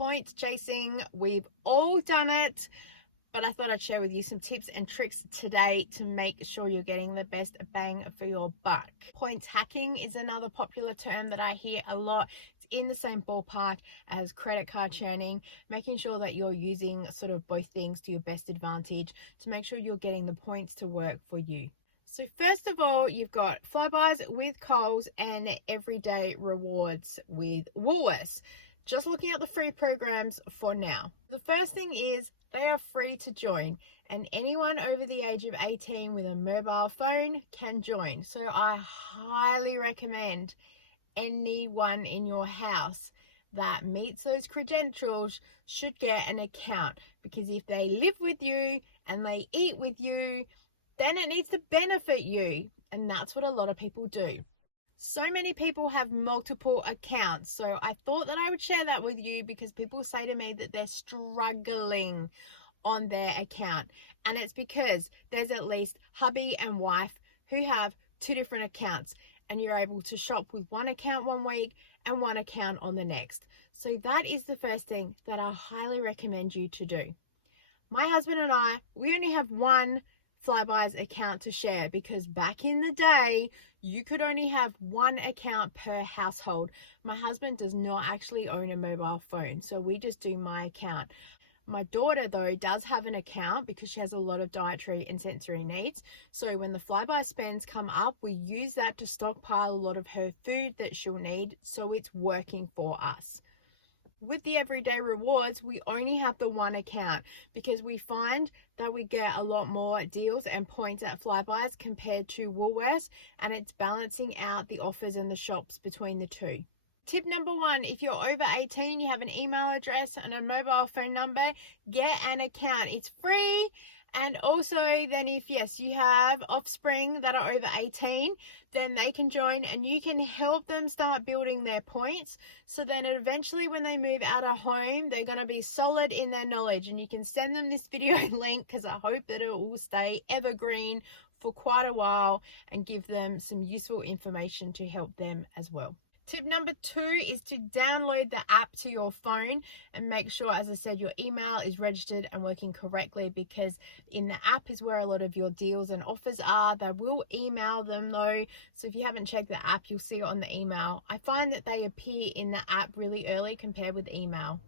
Points chasing, we've all done it, but I thought I'd share with you some tips and tricks today to make sure you're getting the best bang for your buck. Points hacking is another popular term that I hear a lot. It's in the same ballpark as credit card churning, making sure that you're using sort of both things to your best advantage to make sure you're getting the points to work for you. So first of all, you've got Flybuys with Coles and Everyday Rewards with Woolworths. Just looking at the free programs for now. The first thing is they are free to join, and anyone over the age of 18 with a mobile phone can join. So I highly recommend anyone in your house that meets those credentials should get an account, because if they live with you and they eat with you, then it needs to benefit you, and that's what a lot of people do. So many people have multiple accounts, so I thought that I would share that with you because people say to me that they're struggling on their account, and it's because there's at least hubby and wife who have two different accounts, and you're able to shop with one account one week and one account on the next. So that is the first thing that I highly recommend you to do. My husband and I, we only have one Flybuys account to share, because back in the day you could only have one account per household. My husband does not actually own a mobile phone, so we just do my account. My daughter though does have an account because she has a lot of dietary and sensory needs, so when the Flybuys spends come up, we use that to stockpile a lot of her food that she'll need, so it's working for us. With the Everyday Rewards, we only have the one account because we find that we get a lot more deals and points at Flybuys compared to Woolworths, and it's balancing out the offers and the shops between the two. Tip number one, if you're over 18, you have an email address and a mobile phone number, get an account. It's free. And also then if, yes, you have offspring that are over 18, then they can join and you can help them start building their points. So then eventually when they move out of home, they're going to be solid in their knowledge, and you can send them this video link because I hope that it will stay evergreen for quite a while and give them some useful information to help them as well. Tip number 2 is to download the app to your phone and make sure, as I said, your email is registered and working correctly, because in the app is where a lot of your deals and offers are. They will email them though, so if you haven't checked the app, you'll see it on the email. I find that they appear in the app really early compared with email.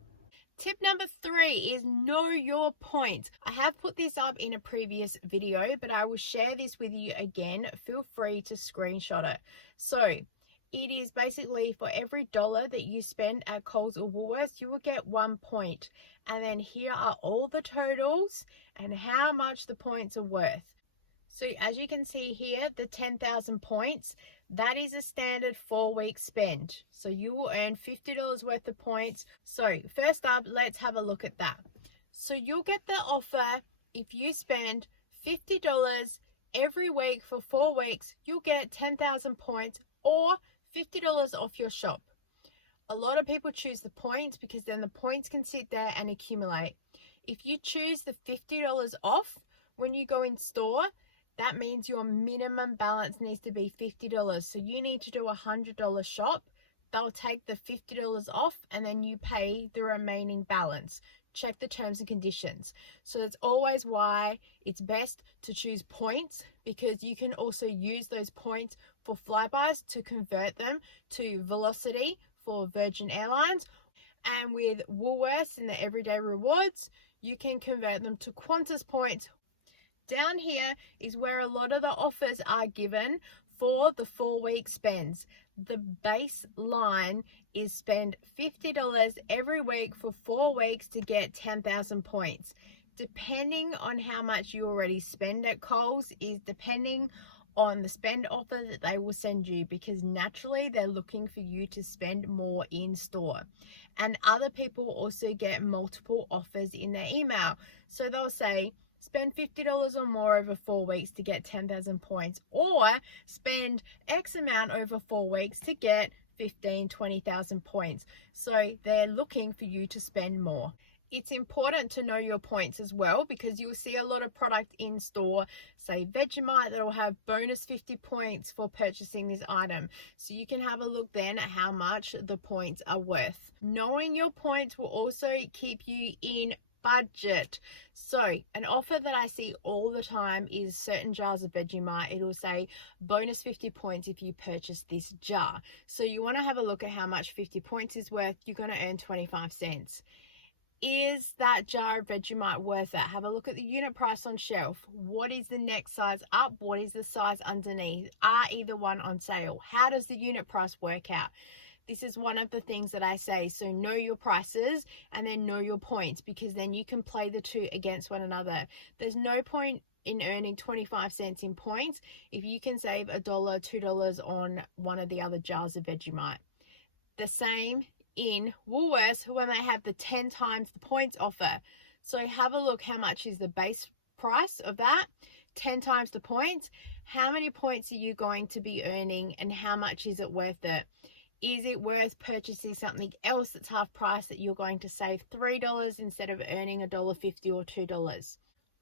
Tip number 3 is know your points. I have put this up in a previous video, but I will share this with you again. Feel free to screenshot it. So it is basically for every $1 that you spend at Coles or Woolworths, you will get 1 point. And then here are all the totals and how much the points are worth. So as you can see here, the 10,000 points, that is a standard 4-week spend. So you will earn $50 worth of points. So first up, let's have a look at that. So you'll get the offer if you spend $50 every week for 4 weeks, you'll get 10,000 points or $50 off your shop. A lot of people choose the points because then the points can sit there and accumulate. If you choose the $50 off when you go in store, that means your minimum balance needs to be $50. So you need to do a $100 shop. They'll take the $50 off and then you pay the remaining balance. Check the terms and conditions. So that's always why it's best to choose points, because you can also use those points for Flybuys to convert them to Velocity for Virgin Airlines. And with Woolworths and the Everyday Rewards, you can convert them to Qantas points. Down here is where a lot of the offers are given for the 4-week spends. The baseline is spend $50 every week for 4 weeks to get 10,000 points. Depending on how much you already spend at Coles is depending on the spend offer that they will send you, because naturally they're looking for you to spend more in store. And other people also get multiple offers in their email. So they'll say, spend $50 or more over 4 weeks to get 10,000 points, or spend X amount over 4 weeks to get 15,000, 20,000 points. So they're looking for you to spend more. It's important to know your points as well, because you'll see a lot of product in store, say Vegemite, that'll have bonus 50 points for purchasing this item. So you can have a look then at how much the points are worth. Knowing your points will also keep you in budget. So an offer that I see all the time is certain jars of Vegemite. It'll say bonus 50 points if you purchase this jar. So you want to have a look at how much 50 points is worth. You're going to earn 25 cents. Is that jar of Vegemite worth it? Have a look at the unit price on shelf. What is the next size up? What is the size underneath? Are either one on sale? How does the unit price work out? This is one of the things that I say. So know your prices and then know your points, because then you can play the two against one another. There's no point in earning 25 cents in points if you can save $1, $2 on one of the other jars of Vegemite. The same in Woolworths when they have the 10 times the points offer. So have a look, how much is the base price of that, 10 times the points. How many points are you going to be earning, and how much is it worth it? Is it worth purchasing something else that's half price that you're going to save $3 instead of earning $1.50 or $2?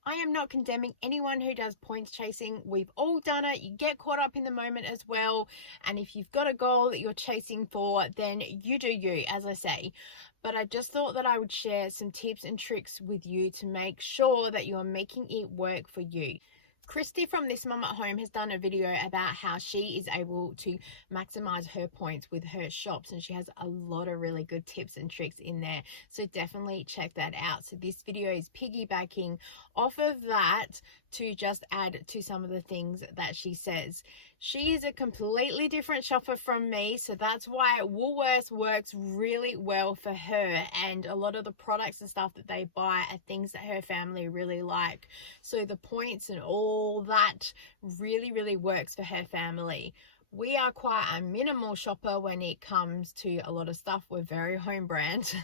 I am not condemning anyone who does points chasing. We've all done it. You get caught up in the moment as well. And if you've got a goal that you're chasing for, then you do you, as I say. But I just thought that I would share some tips and tricks with you to make sure that you're making it work for you. Christy from This Mum at Home has done a video about how she is able to maximize her points with her shops, and she has a lot of really good tips and tricks in there, so definitely check that out. So this video is piggybacking off of that to just add to some of the things that she says. She is a completely different shopper from me, so that's why Woolworths works really well for her, and a lot of the products and stuff that they buy are things that her family really like. So the points and all that really works for her family. We are quite a minimal shopper when it comes to a lot of stuff. We're very home brand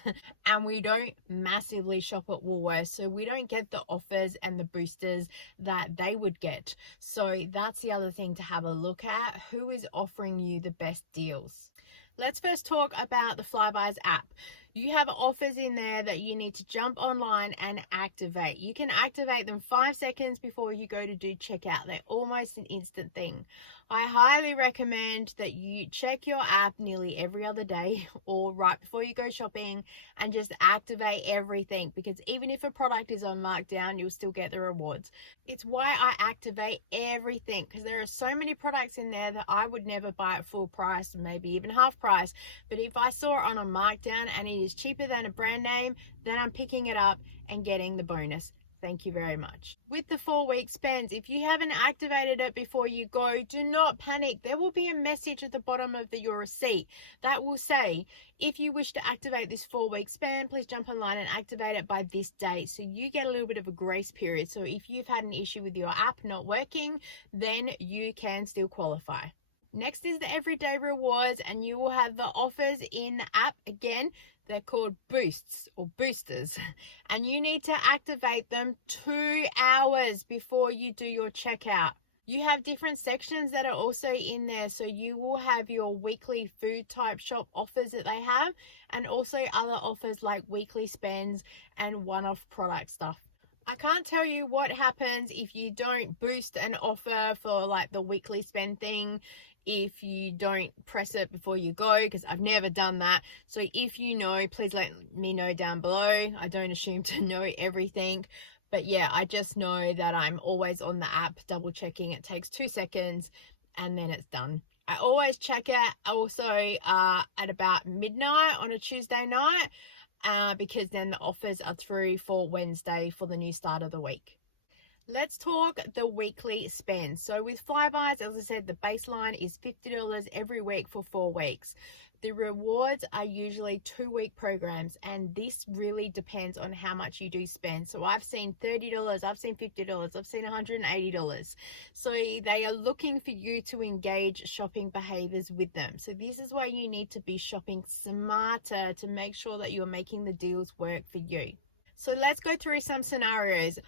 and we don't massively shop at Woolworths, so we don't get the offers and the boosters that they would get. So that's the other thing to have a look at. Who is offering you the best deals? Let's first talk about the Flybuys app. You have offers in there that you need to jump online and activate. You can activate them 5 seconds before you go to do checkout. They're almost an instant thing. I highly recommend that you check your app nearly every other day or right before you go shopping and just activate everything, because even if a product is on markdown, you'll still get the rewards. It's why I activate everything, because there are so many products in there that I would never buy at full price, maybe even half price. But if I saw it on a markdown and it is cheaper than a brand name, then I'm picking it up and getting the bonus. Thank you very much. With the 4-week spends, if you haven't activated it before you go, do not panic. There will be a message at the bottom of your receipt that will say, if you wish to activate this 4-week spend, please jump online and activate it by this date. So you get a little bit of a grace period. So if you've had an issue with your app not working, then you can still qualify. Next is the everyday rewards, and you will have the offers in the app. Again, they're called boosts or boosters, and you need to activate them 2 hours before you do your checkout. You have different sections that are also in there, so you will have your weekly food type shop offers that they have, and also other offers like weekly spends and one-off product stuff. I can't tell you what happens if you don't boost an offer for like the weekly spend thing, if you don't press it before you go, because I've never done that. So if you know, please let me know down below. I don't assume to know everything, but yeah, I just know that I'm always on the app double checking. It takes 2 seconds and then it's done. I always check it also at about midnight on a Tuesday night, because then the offers are through for Wednesday for the new start of the week. Let's talk the weekly spend. So with Flybuys, as I said, the baseline is $50 every week for 4 weeks. The rewards are usually 2-week programs, and this really depends on how much you do spend. So I've seen $30, I've seen $50, I've seen $180. So they are looking for you to engage shopping behaviors with them. So this is why you need to be shopping smarter to make sure that you're making the deals work for you. So let's go through some scenarios.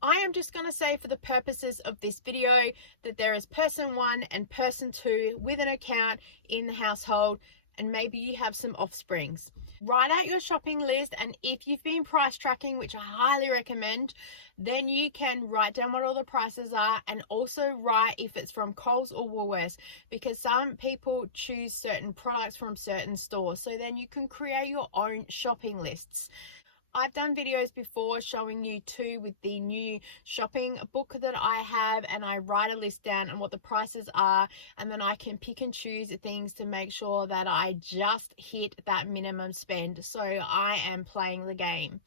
I am just going to say, for the purposes of this video, that there is person 1 and person 2 with an account in the household, and maybe you have some offsprings. Write out your shopping list, and if you've been price tracking, which I highly recommend, then you can write down what all the prices are, and also write if it's from Coles or Woolworths, because some people choose certain products from certain stores. So then you can create your own shopping lists. I've done videos before showing you too with the new shopping book that I have, and I write a list down and what the prices are, and then I can pick and choose things to make sure that I just hit that minimum spend. So I am playing the game.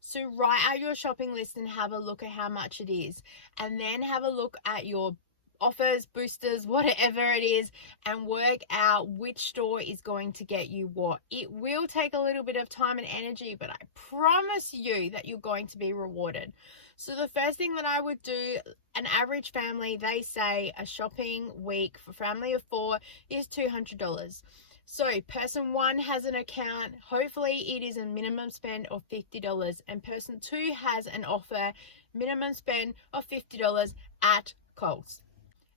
So write out your shopping list and have a look at how much it is, and then have a look at your offers, boosters, whatever it is, and work out which store is going to get you what. It will take a little bit of time and energy, but I promise you that you're going to be rewarded. So the first thing that I would do, an average family, they say a shopping week for family of 4 is $200. So person 1 has an account, hopefully it is a minimum spend of $50, and person 2 has an offer, minimum spend of $50 at Coles.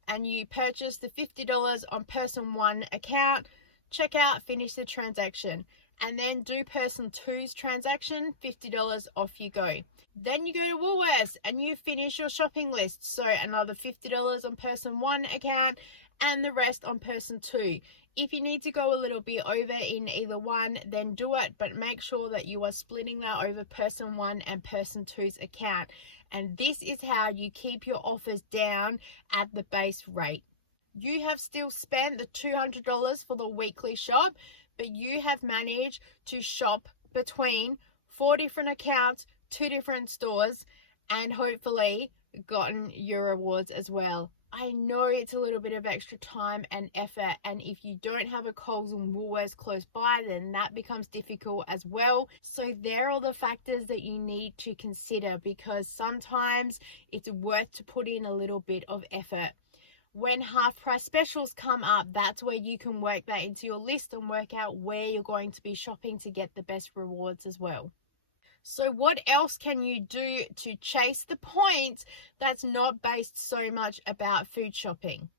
And you purchase the $50 on person 1 account, check out, finish the transaction, and then do person 2's transaction, $50 off you go. Then you go to Woolworths and you finish your shopping list, so another $50 on person 1 account and the rest on person 2. If you need to go a little bit over in either one, then do it, but make sure that you are splitting that over person 1 and person 2's account. And this is how you keep your offers down at the base rate. You have still spent the $200 for the weekly shop, but you have managed to shop between 4 different accounts, 2 different stores, and hopefully gotten your rewards as well. I know it's a little bit of extra time and effort, and if you don't have a Coles and Woolworths close by, then that becomes difficult as well. So there are the factors that you need to consider, because sometimes it's worth to put in a little bit of effort. When half price specials come up, that's where you can work that into your list and work out where you're going to be shopping to get the best rewards as well. So what else can you do to chase the points that's not based so much about food shopping?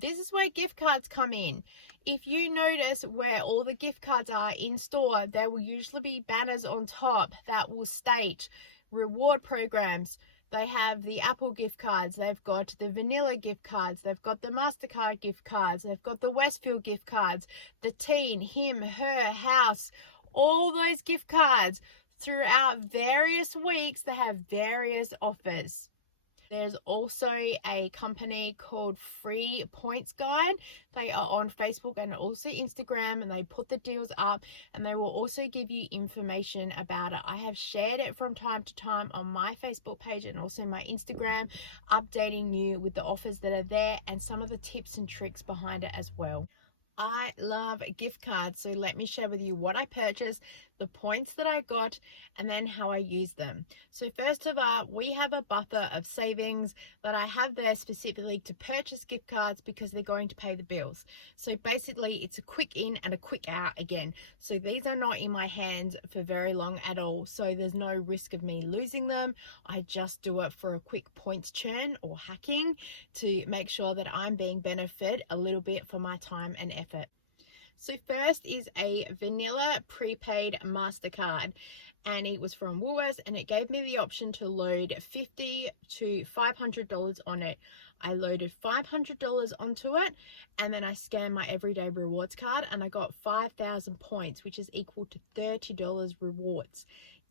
This is where gift cards come in. If you notice where all the gift cards are in store, there will usually be banners on top that will state reward programs. They have the Apple gift cards, they've got the vanilla gift cards, they've got the MasterCard gift cards, they've got the Westfield gift cards, the teen, him, her, house, all those gift cards. Throughout various weeks, they have various offers. There's also a company called Free Points Guide. They are on Facebook and also Instagram, and they put the deals up, and they will also give you information about it. I have shared it from time to time on my Facebook page and also my Instagram, updating you with the offers that are there and some of the tips and tricks behind it as well. I love gift cards, so let me share with you what I purchased, the points that I got, and then how I use them. So first of all, we have a buffer of savings that I have there specifically to purchase gift cards because they're going to pay the bills. So basically it's a quick in and a quick out again. So these are not in my hands for very long at all. So there's no risk of me losing them. I just do it for a quick points churn or hacking to make sure that I'm being benefited a little bit for my time and effort. So first is a vanilla prepaid MasterCard, and it was from Woolworths, and it gave me the option to load $50 to $500 on it. I loaded $500 onto it, and then I scanned my everyday rewards card, and I got 5,000 points, which is equal to $30 rewards.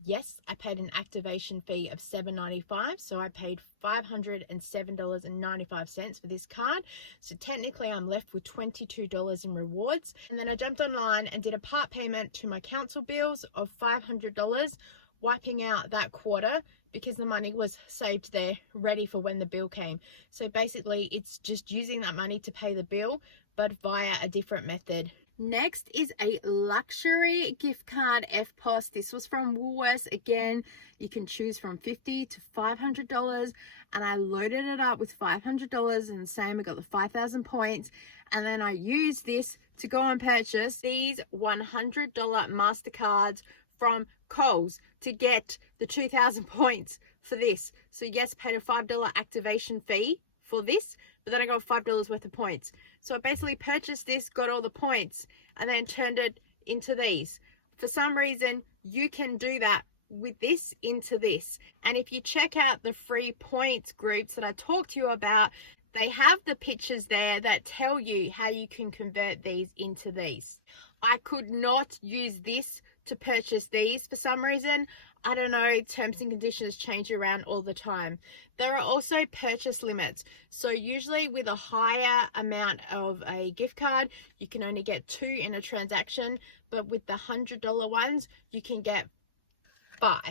Yes, I paid an activation fee of $7.95, so I paid $507.95 for this card. So technically I'm left with $22 in rewards. And then I jumped online and did a part payment to my council bills of $500, wiping out that quarter because the money was saved there ready for when the bill came. So basically it's just using that money to pay the bill, but via a different method. Next is a luxury gift card EFTPOS. This was from Woolworths. Again, you can choose from $50 to $500, and I loaded it up with $500, and same, I got the 5,000 points, and then I used this to go and purchase these $100 MasterCards from Coles to get the 2,000 points for this. So yes, paid a $5 activation fee for this, but then I got $5 worth of points. So I basically purchased this, got all the points, and then turned it into these. For some reason, you can do that with this into this. And if you check out the free points groups that I talked to you about, they have the pictures there that tell you how you can convert these into these. I could not use this to purchase these for some reason. I don't know, terms and conditions change around all the time. There are also purchase limits. So usually with a higher amount of a gift card, you can only get 2 in a transaction, but with the $100 ones, you can get 5.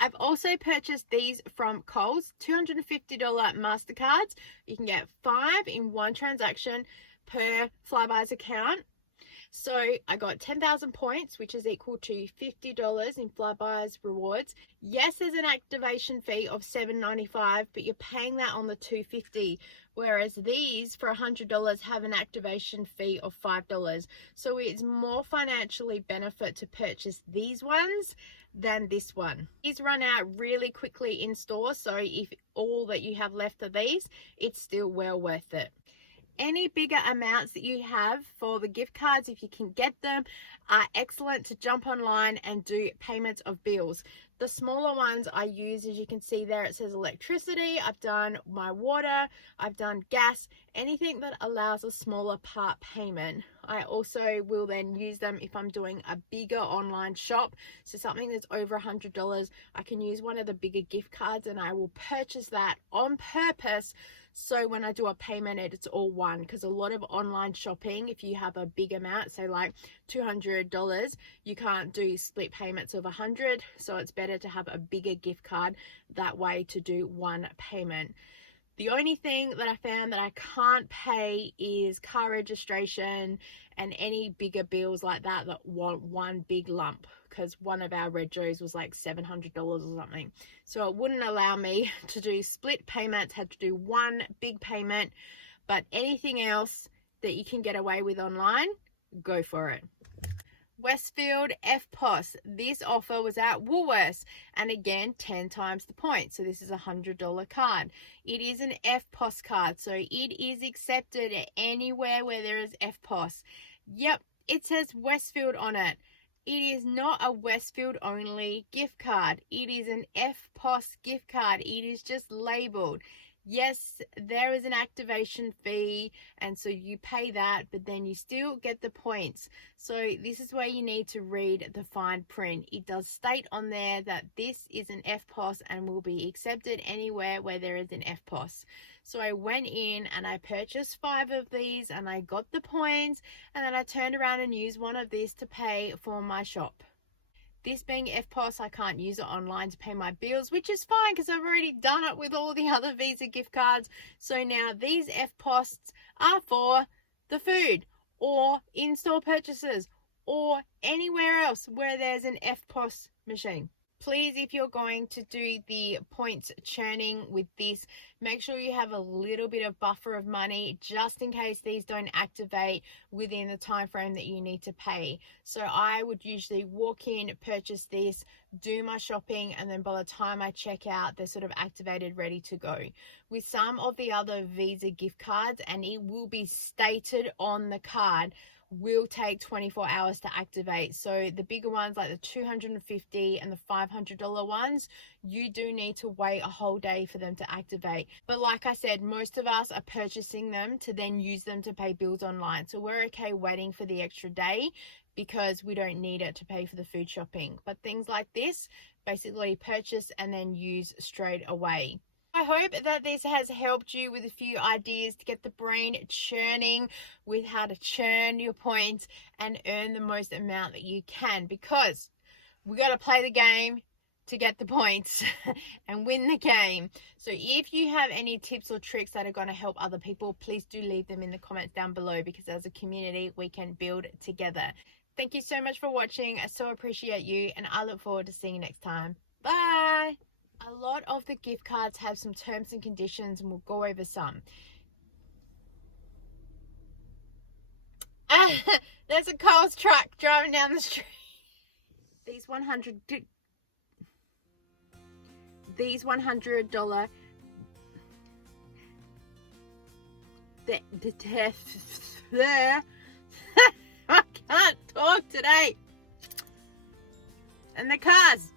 I've also purchased these from Kohl's, $250 MasterCards. You can get 5 in one transaction per Flybuys account. So I got 10,000 points, which is equal to $50 in Flybuys rewards. Yes, there's an activation fee of $7.95, but you're paying that on the $250. Whereas these for $100 have an activation fee of $5. So it's more financially benefit to purchase these ones than this one. These run out really quickly in store, so if all that you have left of these, it's still well worth it. Any bigger amounts that you have for the gift cards, if you can get them, are excellent to jump online and do payments of bills. The smaller ones I use, as you can see there, it says electricity. I've done my water, I've done gas, anything that allows a smaller part payment. I also will then use them if I'm doing a bigger online shop. So something that's over $100, I can use one of the bigger gift cards and I will purchase that on purpose. So when I do a payment, it's all one, because a lot of online shopping, if you have a big amount, say like $200, you can't do split payments of $100. So it's better to have a bigger gift card that way to do one payment. The only thing that I found that I can't pay is car registration and any bigger bills like that that want one big lump, because one of our regos was like $700 or something. So it wouldn't allow me to do split payments, had to do one big payment. But anything else that you can get away with online, go for it. Westfield EFTPOS. This offer was at Woolworths, and again 10 times the points. So this is a $100 card. It is an EFTPOS card, so it is accepted anywhere where there is EFTPOS. Yep, it says Westfield on it. It is not a Westfield only gift card. It is an EFTPOS gift card. It is just labeled. Yes, there is an activation fee, and so you pay that, but then you still get the points. So this is where you need to read the fine print. It does state on there that this is an EFTPOS and will be accepted anywhere where there is an EFTPOS. So I went in and I purchased 5 of these and I got the points, and then I turned around and used one of these to pay for my shop. This being EFTPOS, I can't use it online to pay my bills, which is fine because I've already done it with all the other Visa gift cards. So now these EFTPOS are for the food or in-store purchases or anywhere else where there's an EFTPOS machine. Please, if you're going to do the points churning with this, make sure you have a little bit of buffer of money just in case these don't activate within the time frame that you need to pay. So I would usually walk in, purchase this, do my shopping, and then by the time I check out, they're sort of activated, ready to go. With some of the other Visa gift cards, and it will be stated on the card, will take 24 hours to activate. So the bigger ones like the $250 and the $500 ones, you do need to wait a whole day for them to activate. But like I said, most of us are purchasing them to then use them to pay bills online. So we're okay waiting for the extra day because we don't need it to pay for the food shopping. But things like this, basically purchase and then use straight away. I hope that this has helped you with a few ideas to get the brain churning with how to churn your points and earn the most amount that you can, because we got to play the game to get the points and win the game. So if you have any tips or tricks that are going to help other people, please do leave them in the comments down below, because as a community we can build together. Thank you so much for watching. I so appreciate you, and I look forward to seeing you next time. Bye. A lot of the gift cards have some terms and conditions, and we'll go over some. There's a Coles truck driving down the street. These $100 I can't talk today. and the cars.